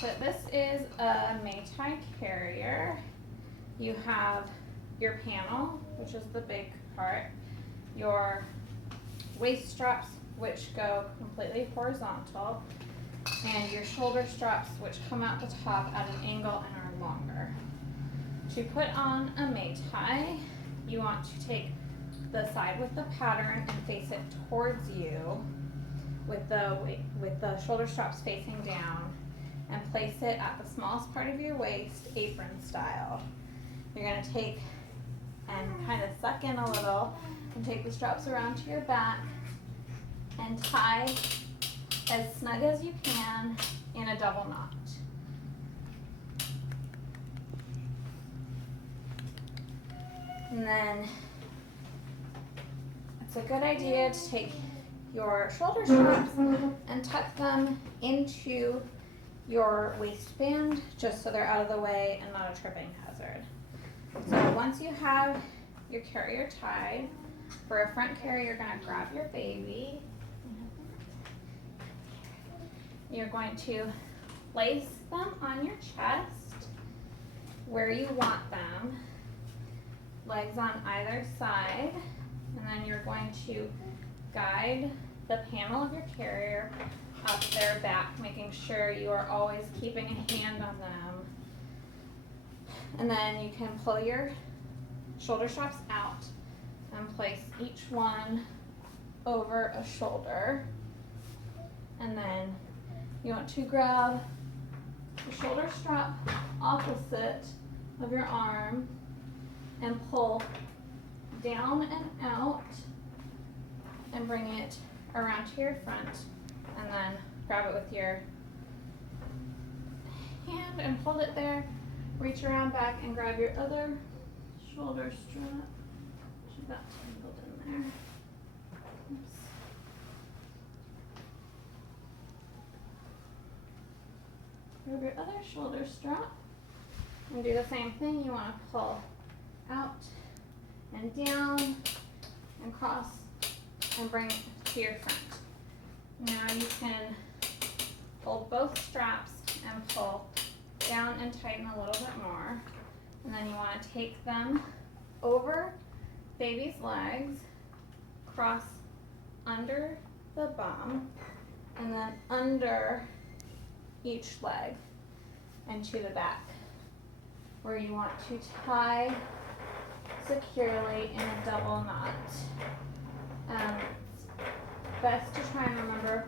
So this is a Mei Tai carrier. You have your panel, which is the big part, your waist straps, which go completely horizontal, and your shoulder straps, which come out the top at an angle and are longer. To put on a Mei Tai, you want to take the side with the pattern and face it towards you with the shoulder straps facing down, and place it at the smallest part of your waist, apron style. You're going to take and kind of suck in a little and take the straps around to your back and tie as snug as you can in a double knot. And then it's a good idea to take your shoulder straps and tuck them into your waistband just so they're out of the way and not a tripping hazard. So once you have your carrier tied, for a front carrier, you're going to grab your baby. You're going to place them on your chest where you want them, legs on either side, and then you're going to guide the panel of your carrier up their back, making sure you are always keeping a hand on them. And then you can pull your shoulder straps out and place each one over a shoulder. And then you want to grab the shoulder strap opposite of your arm and pull down and out and bring it around to your front, and then grab it with your hand and hold it there. Reach around back and grab your other shoulder strap. She got tangled in there. Oops. Grab your other shoulder strap and do the same thing. You want to pull out and down and cross and bring it to your front. Now you can hold both straps and pull down and tighten a little bit more. And then you want to take them over baby's legs, cross under the bum, and then under each leg and to the back, where you want to tie securely in a double knot. Best to try and remember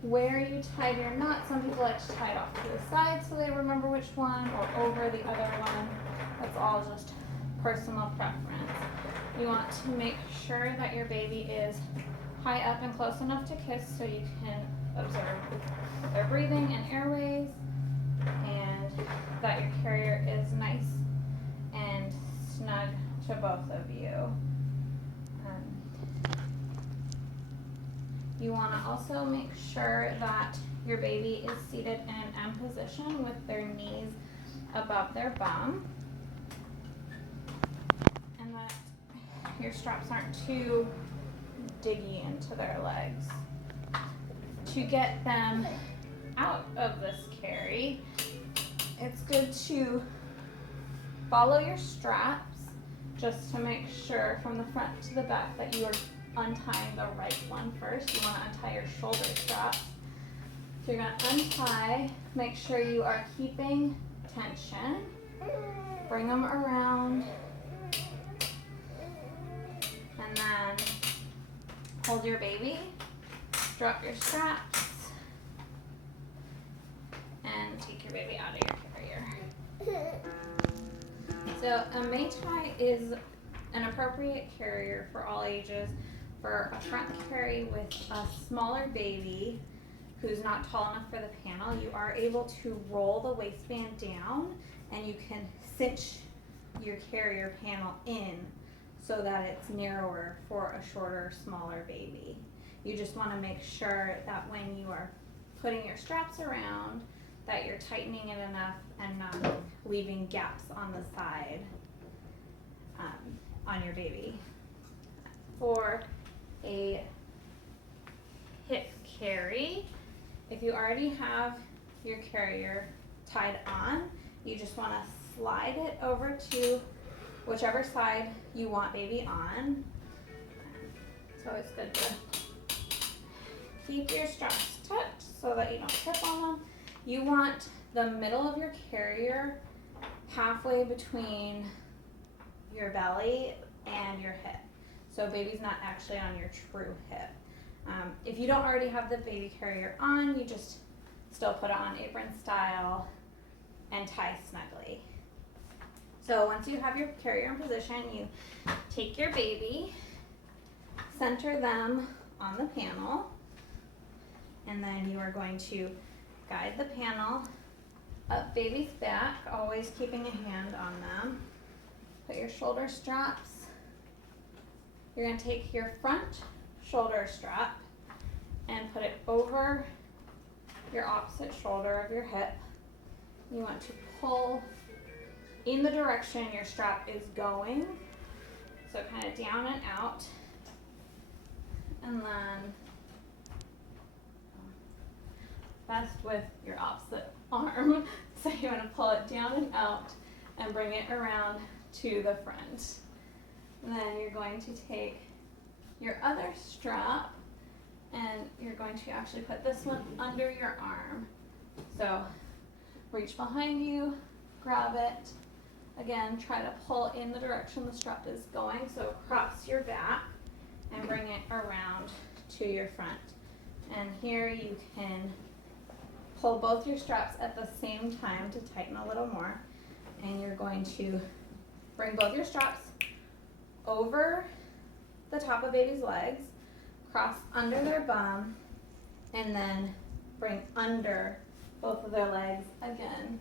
where you tied your knot. Some people like to tie it off to the side so they remember which one, or over the other one. That's all just personal preference. You want to make sure that your baby is high up and close enough to kiss so you can observe their breathing and airways, and that your carrier is nice and snug to both of you. You want to also make sure that your baby is seated in an M position with their knees above their bum, and that your straps aren't too diggy into their legs. To get them out of this carry, it's good to follow your straps just to make sure from the front to the back that you are untying the right one first. You want to untie your shoulder straps. So you're going to untie, make sure you are keeping tension, bring them around, and then hold your baby, drop your straps, and take your baby out of your carrier. So a Mei Tai is an appropriate carrier for all ages. For a front carry with a smaller baby who's not tall enough for the panel, you are able to roll the waistband down and you can cinch your carrier panel in so that it's narrower for a shorter, smaller baby. You just want to make sure that when you are putting your straps around that you're tightening it enough and not leaving gaps on the side on your baby. For a hip carry, if you already have your carrier tied on, you just want to slide it over to whichever side you want baby on. It's always good to keep your straps tucked so that you don't trip on them. You want the middle of your carrier halfway between your belly and your hip. So baby's not actually on your true hip. If you don't already have the baby carrier on, you just still put it on apron style and tie snugly. So once you have your carrier in position, you take your baby, center them on the panel, and then you are going to guide the panel up baby's back, always keeping a hand on them. Put your shoulder straps. You're going to take your front shoulder strap and put it over your opposite shoulder of your hip. You want to pull in the direction your strap is going, so kind of down and out, and then best with your opposite arm, so you want to pull it down and out and bring it around to the front. And then you're going to take your other strap and you're going to actually put this one under your arm. So reach behind you, grab it. Again, try to pull in the direction the strap is going, so across your back, and bring it around to your front. And here you can pull both your straps at the same time to tighten a little more. And you're going to bring both your straps over the top of baby's legs, cross under their bum, and then bring under both of their legs again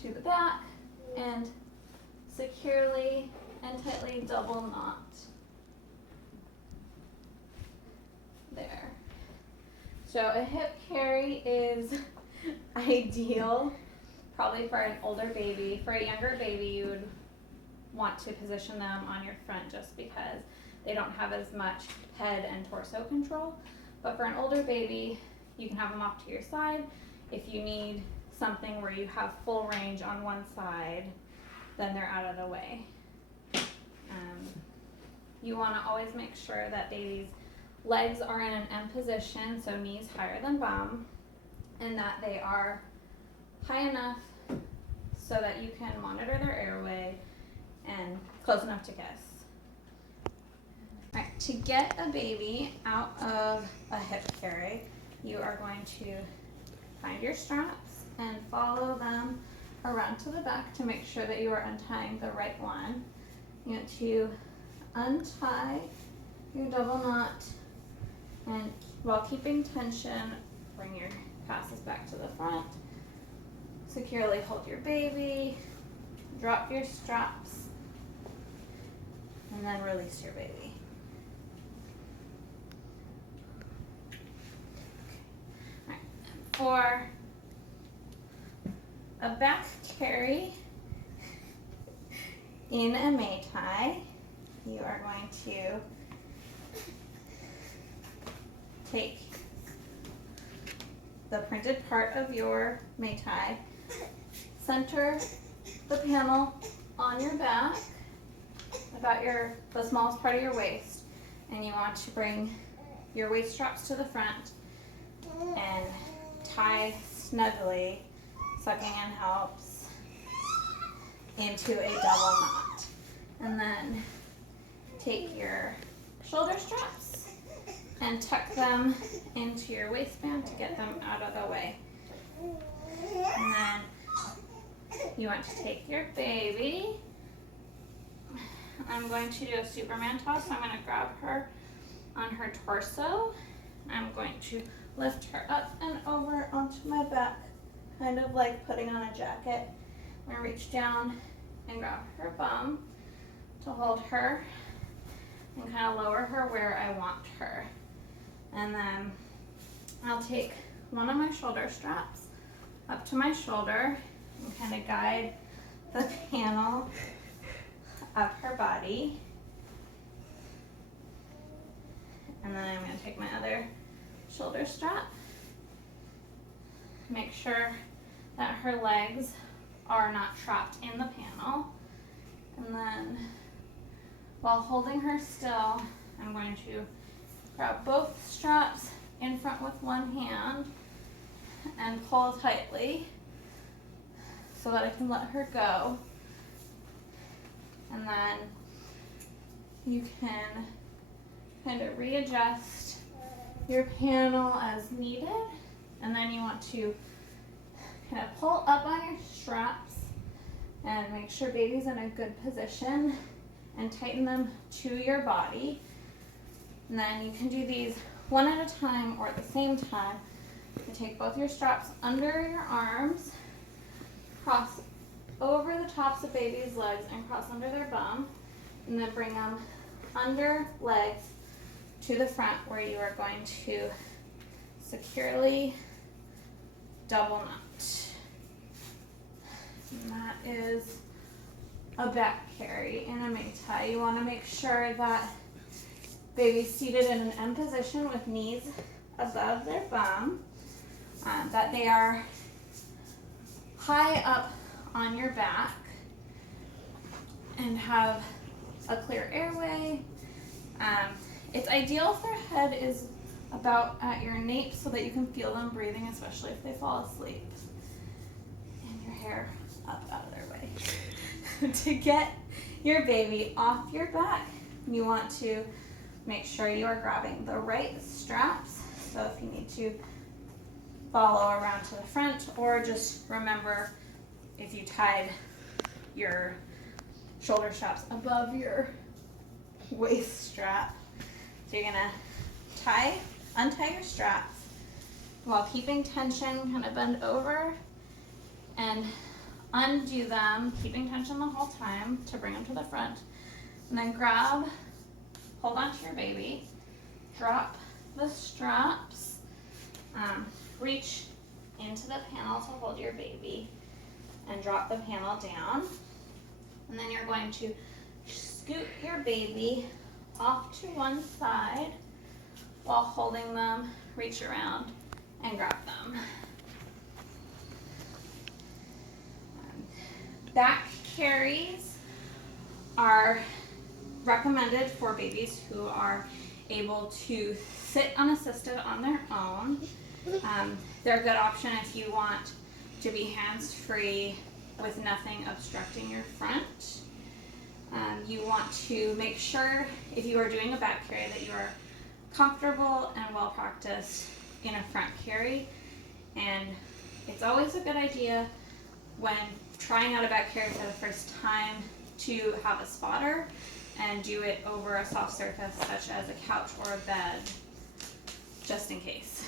to the back, and securely and tightly double knot. There. So a hip carry is ideal probably for an older baby. For a younger baby, you would want to position them on your front just because they don't have as much head and torso control. But for an older baby, you can have them off to your side. If you need something where you have full range on one side, then they're out of the way. You want to always make sure that baby's legs are in an M position, so knees higher than bum, and that they are high enough so that you can monitor their airway and close enough to kiss. All right, to get a baby out of a hip carry, you are going to find your straps and follow them around to the back to make sure that you are untying the right one. You want to untie your double knot, and while keeping tension, bring your passes back to the front. Securely hold your baby, drop your straps, and then release your baby. All right. For a back carry in a Mei Tai, you are going to take the printed part of your Mei Tai, center the panel on your back, about the smallest part of your waist, and you want to bring your waist straps to the front and tie snugly. Sucking in helps, into a double knot. And then take your shoulder straps and tuck them into your waistband to get them out of the way. And then you want to take your baby. I'm going to do a Superman toss, so I'm going to grab her on her torso. I'm going to lift her up and over onto my back, kind of like putting on a jacket. I'm going to reach down and grab her bum to hold her and kind of lower her where I want her. And then I'll take one of my shoulder straps up to my shoulder and kind of guide the panel up her body. And then I'm going to take my other shoulder strap. Make sure that her legs are not trapped in the panel. And then while holding her still, I'm going to grab both straps in front with one hand and pull tightly so that I can let her go. And then you can kind of readjust your panel as needed. And then you want to kind of pull up on your straps and make sure baby's in a good position and tighten them to your body. And then you can do these one at a time or at the same time. You take both your straps under your arms, cross over the tops of baby's legs and cross under their bum, and then bring them under legs to the front where you are going to securely double knot. And that is a back carry in a Mei Tai. You want to make sure that baby's seated in an M position with knees above their bum, that they are high up on your back and have a clear airway. It's ideal if their head is about at your nape so that you can feel them breathing, especially if they fall asleep. And your hair up out of their way. To get your baby off your back, you want to make sure you are grabbing the right straps. So if you need to follow around to the front, or just remember if you tied your shoulder straps above your waist strap. So you're gonna untie your straps while keeping tension, kind of bend over and undo them, keeping tension the whole time to bring them to the front. And then hold on to your baby, drop the straps, reach into the panel to hold your baby, and drop the panel down. And then you're going to scoot your baby off to one side while holding them, reach around and grab them. Back carries are recommended for babies who are able to sit unassisted on their own. They're a good option if you want to be hands-free with nothing obstructing your front. You want to make sure, if you are doing a back carry, that you are comfortable and well practiced in a front carry. And it's always a good idea when trying out a back carry for the first time to have a spotter and do it over a soft surface such as a couch or a bed, just in case.